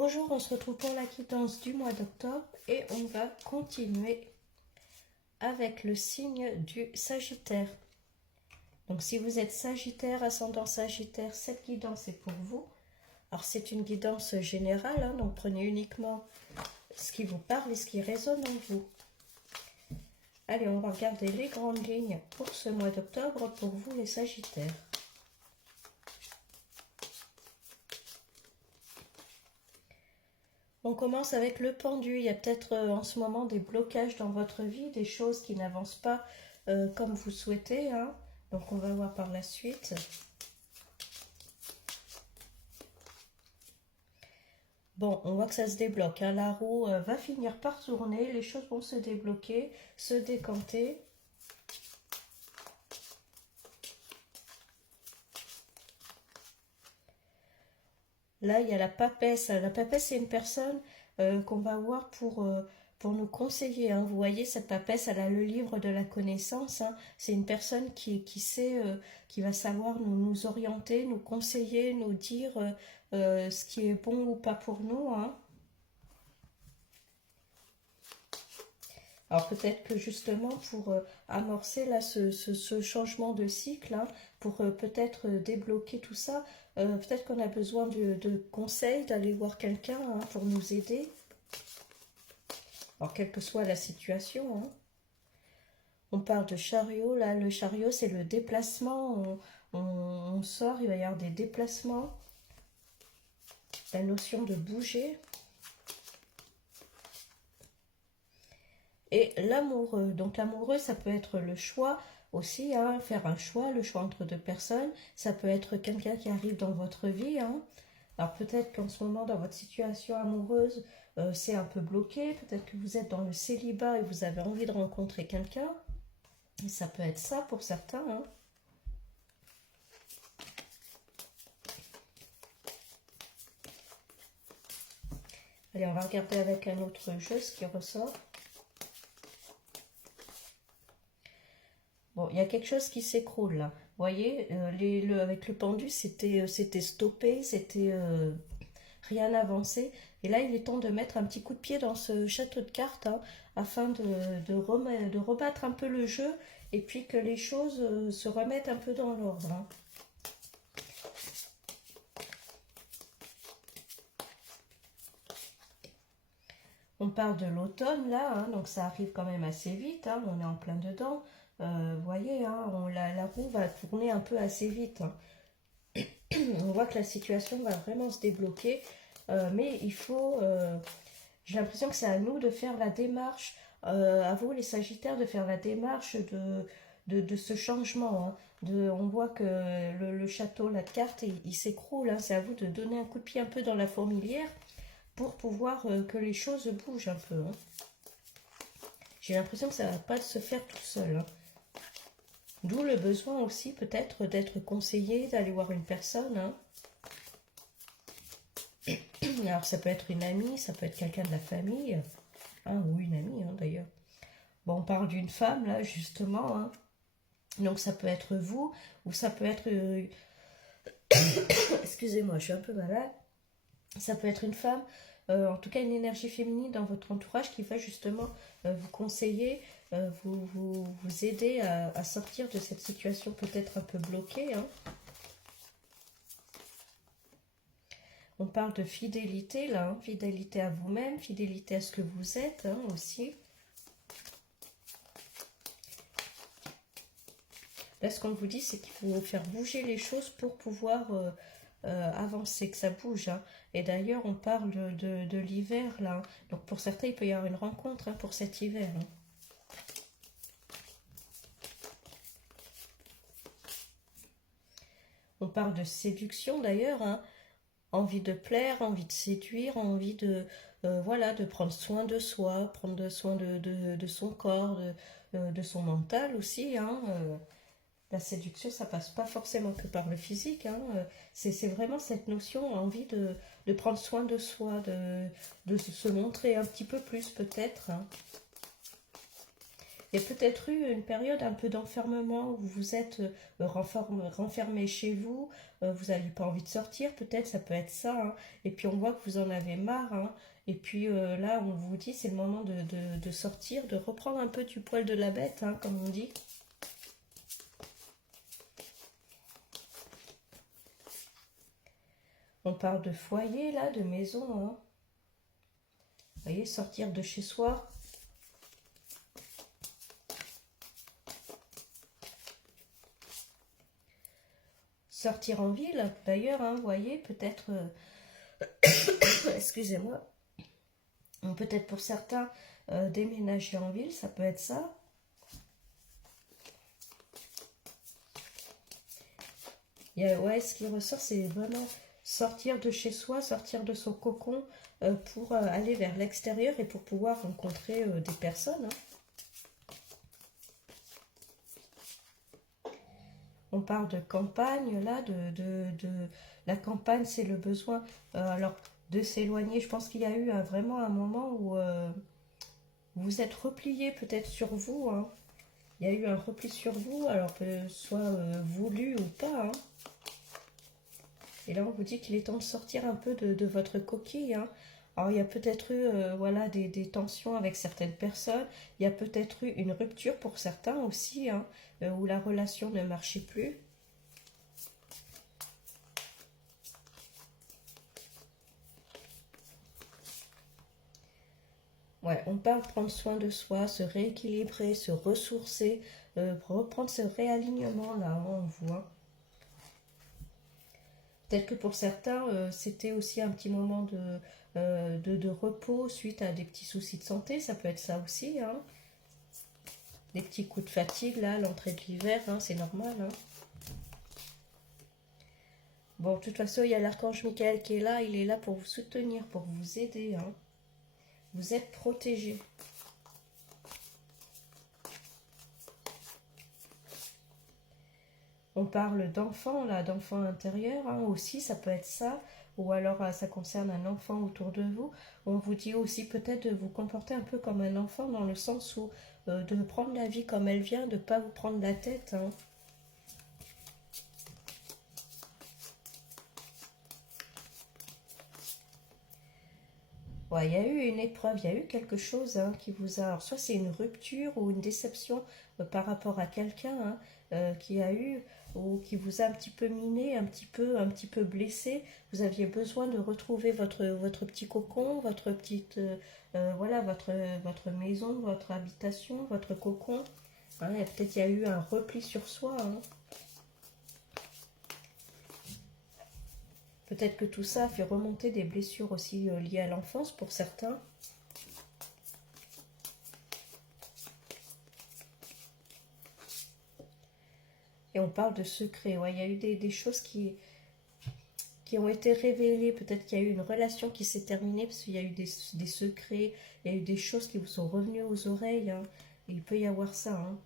Bonjour, on se retrouve pour la quittance du mois d'octobre et on va continuer avec le signe du Sagittaire. Donc si vous êtes Sagittaire, ascendant Sagittaire, cette guidance est pour vous. Alors c'est une guidance générale, hein, donc prenez uniquement ce qui vous parle et ce qui résonne en vous. Allez, on va regarder les grandes lignes pour ce mois d'octobre pour vous les Sagittaires. On commence avec le pendu. Il y a peut-être en ce moment des blocages dans votre vie, des choses qui n'avancent pas comme vous souhaitez, hein. Donc on va voir par la suite. Bon, on voit que ça se débloque, hein. La roue va finir par tourner, les choses vont se débloquer, se décanter. Là, il y a la papesse. La papesse, c'est une personne qu'on va voir pour nous conseiller, hein. Vous voyez, cette papesse, elle a le livre de la connaissance, hein. C'est une personne qui sait, qui va savoir nous orienter, nous conseiller, nous dire ce qui est bon ou pas pour nous, hein. Alors peut-être que justement pour amorcer là ce changement de cycle, hein, pour peut-être débloquer tout ça, peut-être qu'on a besoin de conseils, d'aller voir quelqu'un, hein, pour nous aider. Alors quelle que soit la situation, hein. On parle de chariot, là le chariot c'est le déplacement, on sort, il va y avoir des déplacements, la notion de bouger. Et l'amoureux, donc l'amoureux, ça peut être le choix aussi, hein, faire un choix, le choix entre deux personnes. Ça peut être quelqu'un qui arrive dans votre vie, hein. Alors peut-être qu'en ce moment, dans votre situation amoureuse, c'est un peu bloqué. Peut-être que vous êtes dans le célibat et vous avez envie de rencontrer quelqu'un. Et ça peut être ça pour certains, hein. Allez, on va regarder avec un autre jeu ce qui ressort. Bon, il y a quelque chose qui s'écroule là. Vous voyez, avec le pendu, c'était stoppé, c'était rien avancé. Et là, il est temps de mettre un petit coup de pied dans ce château de cartes, hein, afin de rebattre un peu le jeu et puis que les choses se remettent un peu dans l'ordre, hein. On parle de l'automne là, hein, donc ça arrive quand même assez vite, hein, on est en plein dedans. Vous voyez, hein, la roue va tourner un peu assez vite, hein. On voit que la situation va vraiment se débloquer, mais il faut, j'ai l'impression que c'est à nous de faire la démarche, à vous les Sagittaires, de faire la démarche de ce changement, hein. On voit que le château, la carte, il s'écroule, hein. C'est à vous de donner un coup de pied un peu dans la fourmilière pour pouvoir que les choses bougent un peu, hein. J'ai l'impression que ça ne va pas se faire tout seul, hein. D'où le besoin aussi peut-être d'être conseillé, d'aller voir une personne, hein. Alors ça peut être une amie, ça peut être quelqu'un de la famille, hein, ou une amie, hein, d'ailleurs. Bon, on parle d'une femme là justement, hein. Donc ça peut être vous, ou ça peut être... excusez-moi, je suis un peu malade. Ça peut être une femme, en tout cas une énergie féminine dans votre entourage qui va justement vous conseiller, vous aider à sortir de cette situation peut-être un peu bloquée, hein. On parle de fidélité là, hein, fidélité à vous-même, fidélité à ce que vous êtes, hein, aussi. Là, ce qu'on vous dit, c'est qu'il faut faire bouger les choses pour pouvoir avancer, que ça bouge, hein. Et d'ailleurs, on parle de l'hiver là. Donc pour certains, il peut y avoir une rencontre, hein, pour cet hiver, hein. On parle de séduction d'ailleurs, hein. Envie de plaire, envie de séduire, envie voilà, de prendre soin de soi, prendre soin de son corps, de son mental aussi, hein. La séduction, ça passe pas forcément que par le physique, hein. C'est vraiment cette notion, envie de prendre soin de soi, de se montrer un petit peu plus peut-être, hein. Il y a peut-être eu une période un peu d'enfermement où vous vous êtes renfermé chez vous, vous n'avez pas envie de sortir, peut-être ça peut être ça, hein. Et puis on voit que vous en avez marre, hein. Et puis là, on vous dit c'est le moment de sortir, de reprendre un peu du poil de la bête, hein, comme on dit. On parle de foyer, là, de maison, hein. Vous voyez, sortir de chez soi. Sortir en ville, d'ailleurs, hein, vous voyez, peut-être... excusez-moi. Peut-être pour certains, déménager en ville, ça peut être ça. Ouais, ce qui ressort, c'est vraiment sortir de chez soi, sortir de son cocon pour aller vers l'extérieur et pour pouvoir rencontrer des personnes, hein. On parle de campagne, là, la campagne, c'est le besoin, alors, de s'éloigner. Je pense qu'il y a eu vraiment un moment où vous êtes replié peut-être sur vous, hein. Il y a eu un repli sur vous, alors que soit voulu ou pas, hein. Et là, on vous dit qu'il est temps de sortir un peu de votre coquille, hein. Alors, il y a peut-être eu voilà, des tensions avec certaines personnes. Il y a peut-être eu une rupture pour certains aussi, hein, où la relation ne marchait plus. Ouais, on parle de prendre soin de soi, se rééquilibrer, se ressourcer, reprendre ce réalignement là, hein, on voit. Peut-être que pour certains, c'était aussi un petit moment de repos suite à des petits soucis de santé, ça peut être ça aussi, hein. Des petits coups de fatigue là, à l'entrée de l'hiver, hein, c'est normal, hein. Bon, de toute façon, il y a l'archange Michael qui est là, il est là pour vous soutenir, pour vous aider, hein. Vous êtes protégé. On parle d'enfant, là, d'enfant intérieur, hein, aussi, ça peut être ça. Ou alors, ça concerne un enfant autour de vous. On vous dit aussi peut-être de vous comporter un peu comme un enfant, dans le sens où de prendre la vie comme elle vient, de ne pas vous prendre la tête, hein. Ouais, il y a eu une épreuve, il y a eu quelque chose, hein, qui vous a... Alors, soit c'est une rupture ou une déception par rapport à quelqu'un, hein, qui a eu ou qui vous a un petit peu miné, un petit peu blessé. Vous aviez besoin de retrouver votre petit cocon, votre petite... voilà, votre maison, votre habitation, votre cocon. Hein, et peut-être il y a eu un repli sur soi, hein. Peut-être que tout ça a fait remonter des blessures aussi liées à l'enfance pour certains. Et on parle de secrets. Ouais, il y a eu des choses qui ont été révélées. Peut-être qu'il y a eu une relation qui s'est terminée parce qu'il y a eu des secrets, il y a eu des choses qui vous sont revenues aux oreilles, hein. Et il peut y avoir ça, hein.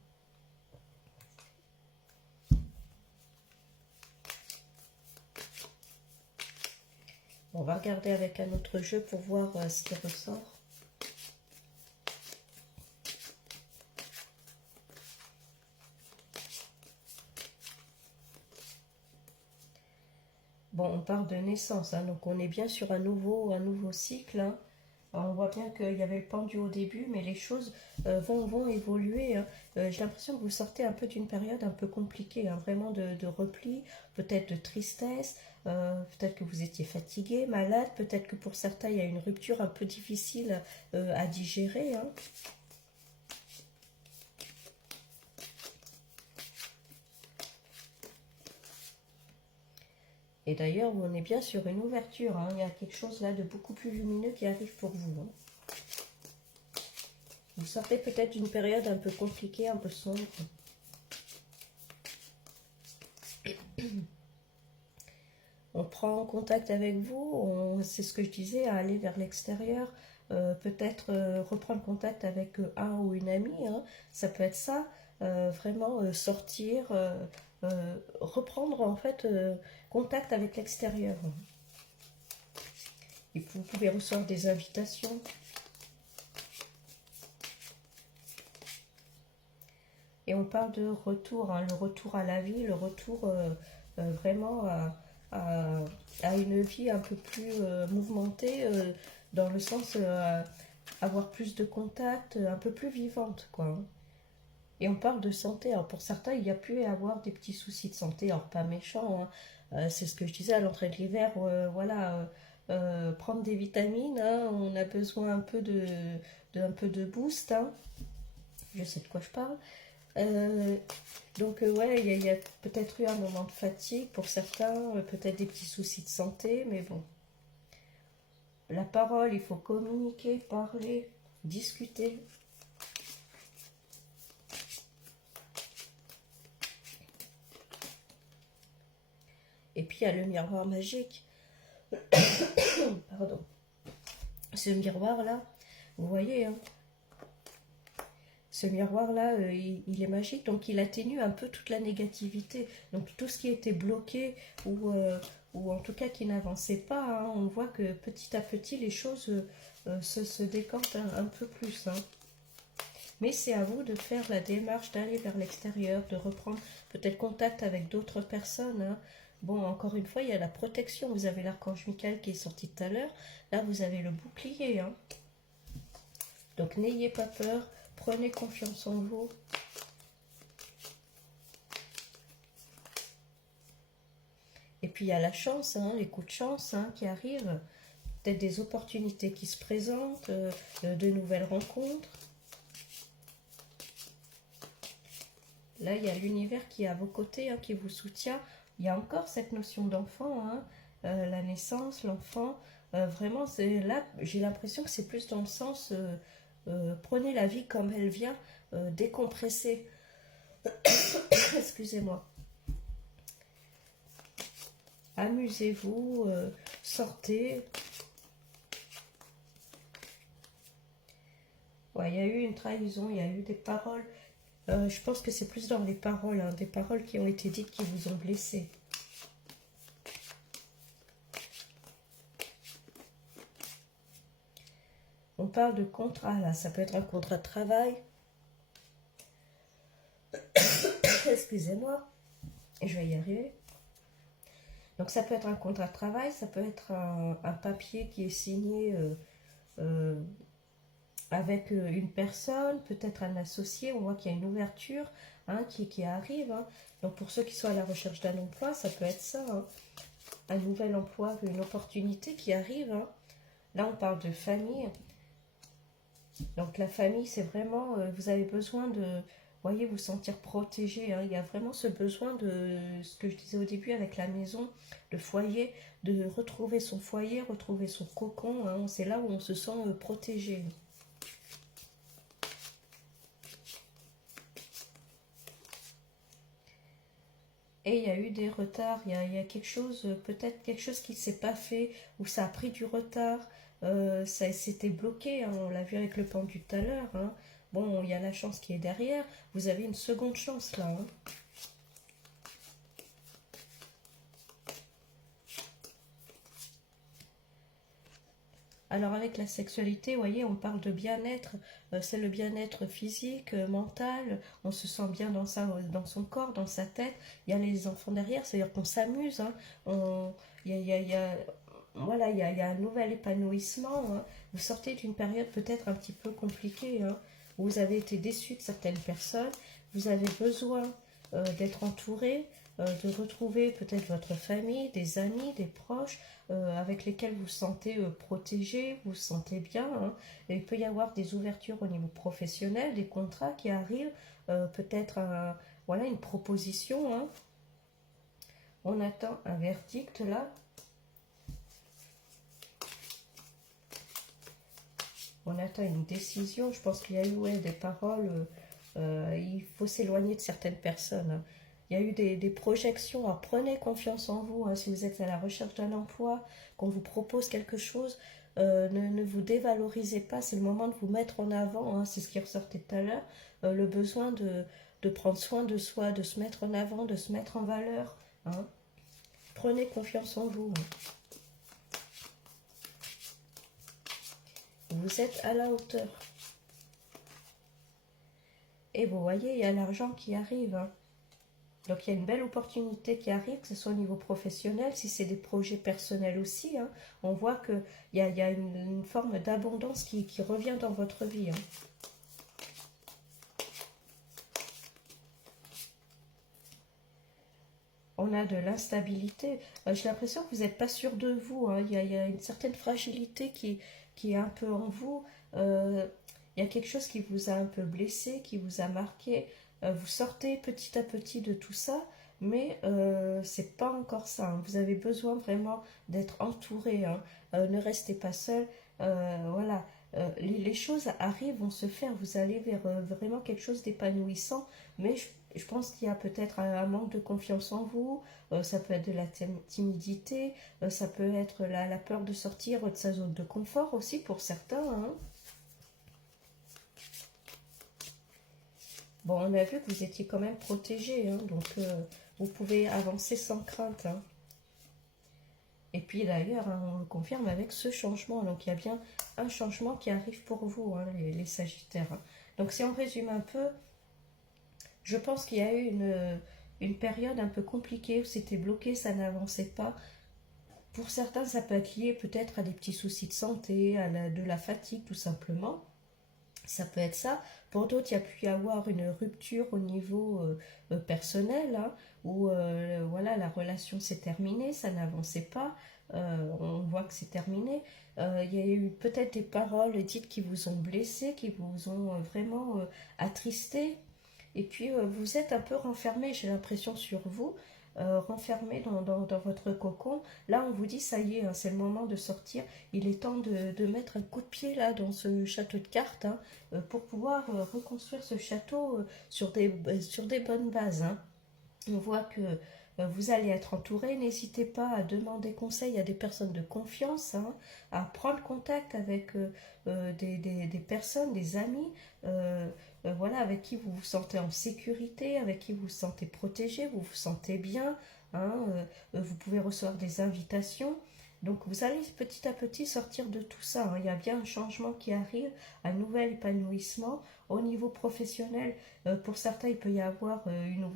On va regarder avec un autre jeu pour voir ce qui ressort. Bon, on parle de naissance, hein, donc on est bien sur un nouveau cycle, hein. Alors, on voit bien qu'il y avait le pendu au début, mais les choses vont évoluer, hein. J'ai l'impression que vous sortez un peu d'une période un peu compliquée, hein, vraiment de repli, peut-être de tristesse, peut-être que vous étiez fatigué, malade, peut-être que pour certains il y a une rupture un peu difficile à digérer, hein. Et d'ailleurs, on est bien sur une ouverture, hein. Il y a quelque chose là de beaucoup plus lumineux qui arrive pour vous, hein. Vous sortez peut-être d'une période un peu compliquée, un peu sombre. On prend contact avec vous, c'est ce que je disais, à aller vers l'extérieur, peut-être reprendre contact avec un ou une amie, hein. Ça peut être ça, vraiment sortir, reprendre en fait contact avec l'extérieur. Et vous pouvez recevoir des invitations. Et on parle de retour, hein, le retour à la vie, le retour vraiment à, à une vie un peu plus mouvementée, dans le sens avoir plus de contacts, un peu plus vivante, quoi, hein. Et on parle de santé. Alors pour certains, il y a pu avoir des petits soucis de santé, alors pas méchants, hein. C'est ce que je disais à l'entrée de l'hiver, voilà, prendre des vitamines, hein, on a besoin un peu de boost, hein. Je sais de quoi je parle. Euh, donc ouais, il y a peut-être eu un moment de fatigue pour certains, peut-être des petits soucis de santé, mais bon, la parole, il faut communiquer, parler, discuter. Et puis il y a le miroir magique. Pardon. Ce miroir-là, vous voyez, hein, ce miroir-là, il est magique, donc il atténue un peu toute la négativité. Donc tout ce qui était bloqué ou en tout cas qui n'avançait pas, hein, on voit que petit à petit les choses se décantent un peu plus, hein. Mais c'est à vous de faire la démarche d'aller vers l'extérieur, de reprendre peut-être contact avec d'autres personnes, hein. Bon, encore une fois, il y a la protection. Vous avez l'archange Michael qui est sorti tout à l'heure. Là, vous avez le bouclier, hein. Donc, n'ayez pas peur. Prenez confiance en vous. Et puis, il y a la chance, hein, les coups de chance, hein, qui arrivent. Peut-être des opportunités qui se présentent, de nouvelles rencontres. Là, il y a l'univers qui est à vos côtés, hein, qui vous soutient. Il y a encore cette notion d'enfant, hein, la naissance, l'enfant. Vraiment, là, j'ai l'impression que c'est plus dans le sens, prenez la vie comme elle vient, décompressez. Excusez-moi. Amusez-vous, sortez. Ouais, il y a eu une trahison, il y a eu des paroles. Je pense que c'est plus dans les paroles, hein, des paroles qui ont été dites qui vous ont blessé. On parle de contrat, là, ça peut être un contrat de travail. Excusez-moi, je vais y arriver. Donc ça peut être un contrat de travail, ça peut être un papier qui est signé euh, avec une personne, peut-être un associé. On voit qu'il y a une ouverture, hein, qui arrive, hein. Donc pour ceux qui sont à la recherche d'un emploi, ça peut être ça, hein. Un nouvel emploi, une opportunité qui arrive, hein. Là, on parle de famille. Donc la famille, c'est vraiment, vous avez besoin de, voyez, vous sentir protégé, hein. Il y a vraiment ce besoin de, ce que je disais au début avec la maison, le foyer, de retrouver son foyer, retrouver son cocon, hein. C'est là où on se sent protégé. Et il y a eu des retards, il y a quelque chose, peut-être quelque chose qui ne s'est pas fait, ou ça a pris du retard, ça s'était bloqué, hein, on l'a vu avec le pendu tout à l'heure, hein. Bon, il y a la chance qui est derrière, vous avez une seconde chance là, hein. Alors avec la sexualité, vous voyez, on parle de bien-être, c'est le bien-être physique, mental, on se sent bien dans son corps, dans sa tête. Il y a les enfants derrière, c'est-à-dire qu'on s'amuse, hein. Voilà, il y a un nouvel épanouissement, hein. Vous sortez d'une période peut-être un petit peu compliquée, hein, où vous avez été déçu de certaines personnes, vous avez besoin d'être entouré, de retrouver peut-être votre famille, des amis, des proches, avec lesquels vous vous sentez protégé, vous vous sentez bien, hein. Et il peut y avoir des ouvertures au niveau professionnel, des contrats qui arrivent, peut-être voilà, une proposition, hein. On attend un verdict là. On attend une décision. Je pense qu'il y a eu, ouais, des paroles. Il faut s'éloigner de certaines personnes, hein. Il y a eu des projections. Alors prenez confiance en vous, hein, si vous êtes à la recherche d'un emploi, qu'on vous propose quelque chose. Ne vous dévalorisez pas. C'est le moment de vous mettre en avant, hein. C'est ce qui ressortait tout à l'heure. Le besoin de prendre soin de soi, de se mettre en avant, de se mettre en valeur, hein. Prenez confiance en vous, hein. Vous êtes à la hauteur. Et vous voyez, il y a l'argent qui arrive. Hein. Donc, il y a une belle opportunité qui arrive, que ce soit au niveau professionnel, si c'est des projets personnels aussi. Hein, on voit qu'il y a une forme d'abondance qui revient dans votre vie. Hein. On a de l'instabilité. J'ai l'impression que vous n'êtes pas sûr de vous. Hein. Il y a une certaine fragilité qui est un peu en vous. Il y a quelque chose qui vous a un peu blessé, qui vous a marqué. Vous sortez petit à petit de tout ça, mais c'est pas encore ça. Hein. Vous avez besoin vraiment d'être entouré. Hein. Ne restez pas seul. Voilà. Les choses arrivent, vont se faire. Vous allez vers vraiment quelque chose d'épanouissant, mais je pense qu'il y a peut-être un manque de confiance en vous, ça peut être de la timidité, ça peut être la peur de sortir de sa zone de confort aussi pour certains. Hein. Bon, on a vu que vous étiez quand même protégé, hein, donc vous pouvez avancer sans crainte. Hein. Et puis d'ailleurs, hein, on le confirme avec ce changement, donc il y a bien un changement qui arrive pour vous, hein, les Sagittaires. Hein. Donc si on résume un peu, je pense qu'il y a eu une période un peu compliquée où c'était bloqué, ça n'avançait pas. Pour certains, ça peut être lié peut-être à des petits soucis de santé, de la fatigue tout simplement. Ça peut être ça. Pour d'autres, il y a pu y avoir une rupture au niveau personnel, hein, où voilà, la relation s'est terminée, ça n'avançait pas. On voit que c'est terminé. Il y a eu peut-être des paroles dites qui vous ont blessé, qui vous ont vraiment attristé. Et puis, vous êtes un peu renfermé, j'ai l'impression, sur vous, renfermé dans votre cocon. Là, on vous dit, ça y est, hein, c'est le moment de sortir. Il est temps de mettre un coup de pied là dans ce château de cartes, hein, pour pouvoir reconstruire ce château sur des bonnes bases. Hein. On voit que vous allez être entouré. N'hésitez pas à demander conseil à des personnes de confiance, hein, à prendre contact avec des personnes, des amis, voilà, avec qui vous vous sentez en sécurité, avec qui vous vous sentez protégé, vous vous sentez bien. Hein, vous pouvez recevoir des invitations. Donc vous allez petit à petit sortir de tout ça. Hein. Il y a bien un changement qui arrive, un nouvel épanouissement. Au niveau professionnel, pour certains, il peut y avoir,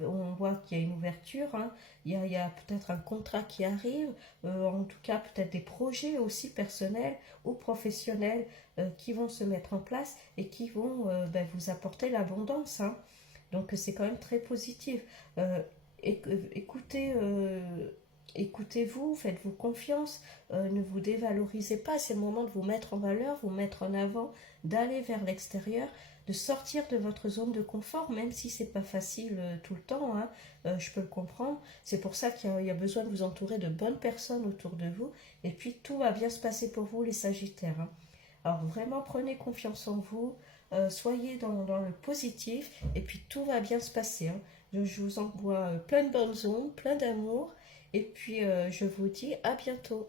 on voit qu'il y a une ouverture. Hein. Il y a peut-être un contrat qui arrive, en tout cas peut-être des projets aussi personnels ou professionnels qui vont se mettre en place et qui vont vous apporter l'abondance. Hein. Donc c'est quand même très positif. Écoutez, écoutez-vous, faites-vous confiance, ne vous dévalorisez pas, c'est le moment de vous mettre en valeur, vous mettre en avant, d'aller vers l'extérieur, de sortir de votre zone de confort, même si c'est pas facile tout le temps, hein, je peux le comprendre. C'est pour ça qu'il y a besoin de vous entourer de bonnes personnes autour de vous, et puis tout va bien se passer pour vous, les Sagittaires. Hein. Alors vraiment, prenez confiance en vous, soyez dans le positif, et puis tout va bien se passer. Hein. Je vous envoie plein de bonnes ondes, plein d'amour, et puis je vous dis à bientôt.